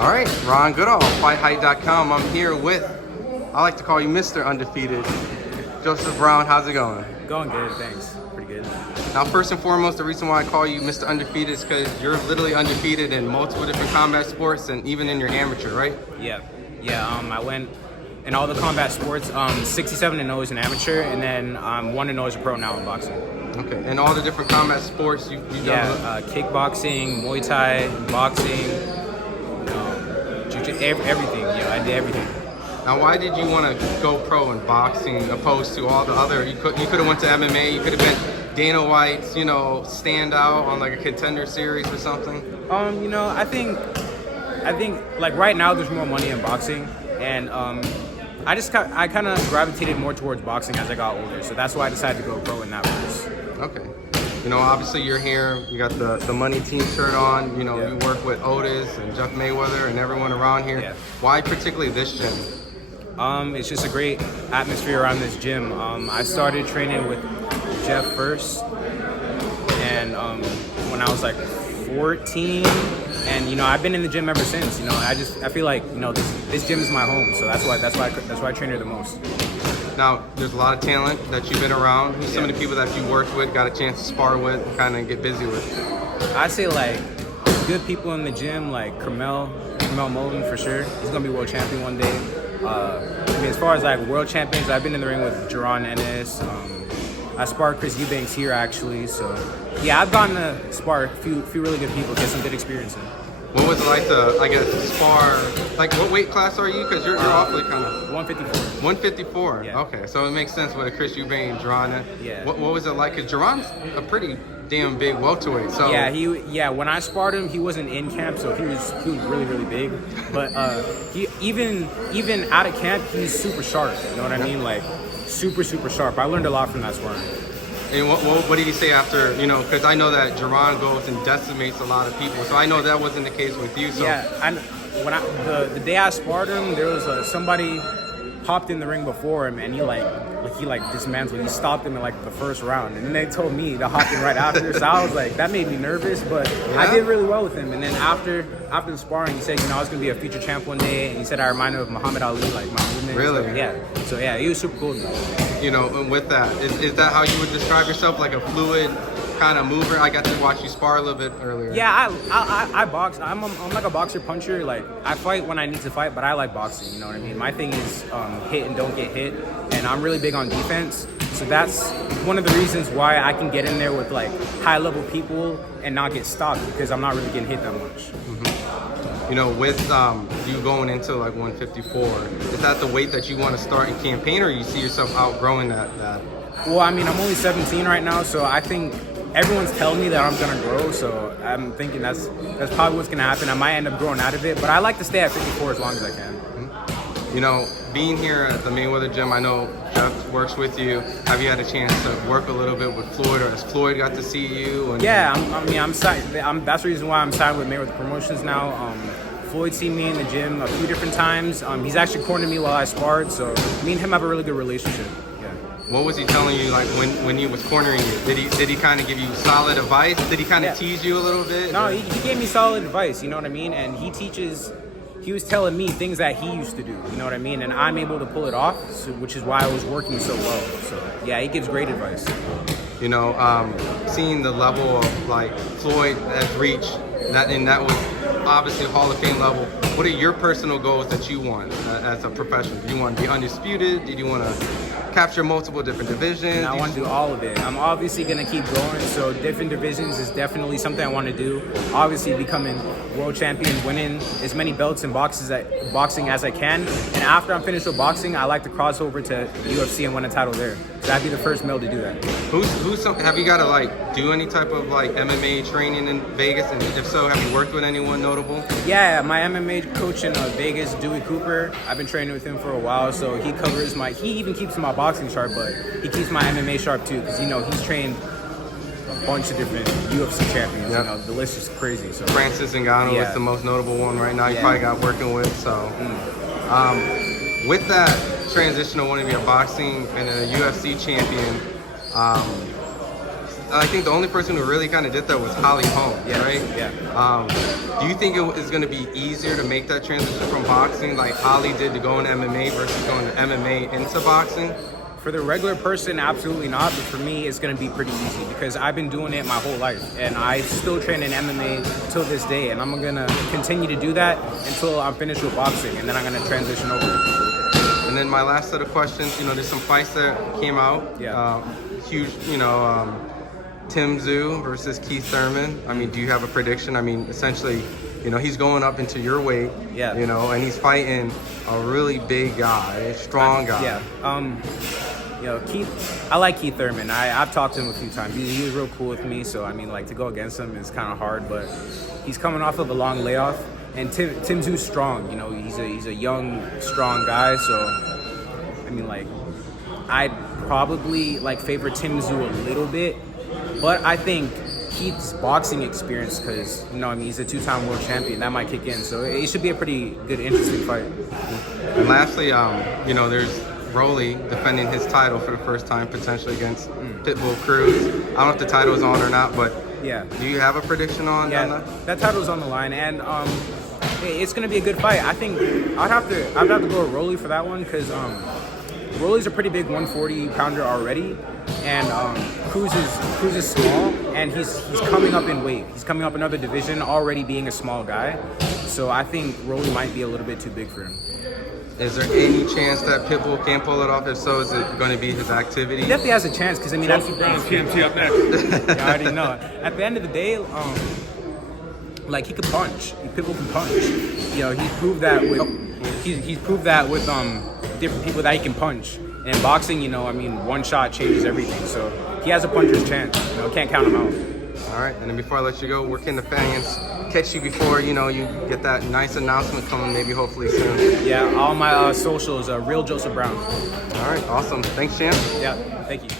All right, Ron Goodall, FightHype.com. I'm here with, I like to call you Mr. Undefeated, Joseph Brown. How's it going? Going good, thanks. Pretty good. Now, first and foremost, the reason why I call you Mr. Undefeated is because you're literally undefeated in multiple different combat sports and even in your amateur, right? Yeah. I went in all the combat sports. 67-0 as an amateur, and then 1-0 as a pro now in boxing. Okay, and all the different combat sports you've done? Yeah, kickboxing, Muay Thai, boxing, everything. Yeah, I did everything. Now, why did you want to go pro in boxing opposed to all the other? You could have went to MMA. You could have been Dana White's, stand out on like a Contender Series or something. I think like right now there's more money in boxing, and I kind of gravitated more towards boxing as I got older. So that's why I decided to go pro in that race. Okay. Obviously you're here, you got the money team shirt on, You work with Otis and Jeff Mayweather and everyone around here. Yeah. Why particularly this gym? It's just a great atmosphere around this gym. I started training with Jeff first, and when I was like 14, and I've been in the gym ever since. I feel like this gym is my home, so that's why I train here the most. Now, there's a lot of talent that you've been around. Who's some of the people that you worked with, got a chance to spar with, and kind of get busy with? I'd say like good people in the gym, like Carmel Moulton for sure. He's gonna be world champion one day. As far as like world champions, I've been in the ring with Jaron, Ennis. I sparred Chris Eubanks here actually. So yeah, I've gotten to spar a few really good people, get some good experience in. What was it like to, spar? Like, what weight class are you? Because you're awfully kind of... 154. 154? Yeah. Okay, so it makes sense with a Chris Eubanks, Jaron. Yeah. What was it like? Because Jaron's a pretty damn big welterweight, so... Yeah, when I sparred him, he wasn't in camp, so he was really, really big. But he even out of camp, he's super sharp, you know what I mean? Like, super, super sharp. I learned a lot from that sparring. And what did he say after, because I know that Jaron goes and decimates a lot of people, so I know that wasn't the case with you. So yeah, the day I sparred him, there was somebody hopped in the ring before him, and he dismantled. He stopped him in like the first round, and then they told me to hop in right after. So I was like, that made me nervous, but yeah. I did really well with him. And then after the sparring, he said, I was gonna be a future champ one day, and he said I reminded him of Muhammad Ali, like my movement. Really? Yeah. So yeah, he was super cool. And with that, is that how you would describe yourself, like a fluid kind of mover? I got to watch you spar a little bit earlier. Yeah, I box. I'm like a boxer puncher. Like, I fight when I need to fight, but I like boxing. You know what I mean? My thing is hit and don't get hit, and I'm really big on defense. So that's one of the reasons why I can get in there with like high level people and not get stopped, because I'm not really getting hit that much. Mm-hmm. With you going into like 154, is that the weight that you want to start in campaign, or you see yourself outgrowing that? Well, I'm only 17 right now, so I think everyone's telling me that I'm gonna grow, so I'm thinking that's probably what's gonna happen. I might end up growing out of it, but I like to stay at 54 as long as I can. Mm-hmm. Being here at the Mayweather gym, I know Jeff works with you. Have you had a chance to work a little bit with Floyd, or has Floyd got to see you? Yeah, I'm signed. That's the reason why I'm signed with Mayweather Promotions now. Floyd seen me in the gym a few different times. He's actually cornered me while I sparred, so me and him have a really good relationship. What was he telling you, like, when he was cornering you? Did he kind of give you solid advice? Did he kind of tease you a little bit? No, he gave me solid advice, you know what I mean? And he was telling me things that he used to do, you know what I mean? And I'm able to pull it off, which is why I was working so well. So, yeah, he gives great advice. Seeing the level of, like, Floyd has reached, that was obviously Hall of Fame level. What are your personal goals that you want as a professional? Do you want to be undisputed? Did you want to capture multiple different divisions? And I want to do all of it. I'm obviously going to keep going, so different divisions is definitely something I want to do. Obviously becoming world champion, winning as many belts in boxing as I can. And after I'm finished with boxing, I like to cross over to UFC and win a title there. So that'd be the first male to do that. Have you got to like do any type of like MMA training in Vegas? And if so, have you worked with anyone notable? Yeah, my MMA coach in Vegas, Dewey Cooper. I've been training with him for a while, so he even keeps my boxing sharp, but he keeps my MMA sharp too, because he's trained a bunch of different UFC champions. Yep. The list is crazy. So Francis Ngannou is the most notable one right now. You probably got working with. So with that transition of wanting to be a boxing and a UFC champion, I think the only person who really kind of did that was Holly Holm, right? Yeah. Do you think it is going to be easier to make that transition from boxing like Holly did to go into MMA versus going to MMA into boxing? For the regular person, absolutely not. But for me, it's going to be pretty easy because I've been doing it my whole life. And I still train in MMA till this day. And I'm going to continue to do that until I'm finished with boxing. And then I'm going to transition over. And then my last set of questions, you know, there's some fights that came out. Yeah. Huge, you know, Tim Tszyu versus Keith Thurman. I mean, do you have a prediction? I mean, essentially, you know, he's going up into your weight. Yeah. You know, and he's fighting a really big guy, a strong guy. Yeah. You know, Keith, I like Keith Thurman. I've talked to him a few times. He was real cool with me. So, I mean, like, to go against him is kind of hard. But he's coming off of a long layoff. And Tim Tszyu's strong. You know, he's a young, strong guy. So, I mean, like, I'd probably, like, favor Tim Tszyu a little bit. But I think Keith's boxing experience, because, you know, I mean, he's a two-time world champion, that might kick in. So it should be a pretty good, interesting fight. And lastly, you know, there's Rolly defending his title for the first time, potentially against Pitbull Cruz. I don't know if the title is on or not, but yeah. Do you have a prediction on Yeah, that? that title's on the line, and it's going to be a good fight. I think I'd have to go with Rolly for that one, because Rolly's a pretty big 140-pounder already, and Cruz is small, and he's coming up in weight. He's coming up another division, already being a small guy. So I think Rolly might be a little bit too big for him. Is there any chance that Pitbull can pull it off? If so, is it going to be his activity? He definitely has a chance, because I mean, Joseph Brown's TMT up next. I already know. At the end of the day, like, he can punch. Pitbull can punch. You know, he's proved that with different people that he can punch. And in boxing, you know, I mean, one shot changes everything. So he has a puncher's chance. You know, can't count him out. All right, and then before I let you go, where can the fans catch you before, you know, you get that nice announcement coming maybe hopefully soon? Yeah, all my socials are Real Joseph Brown. All right, awesome. Thanks, champ. Yeah, thank you.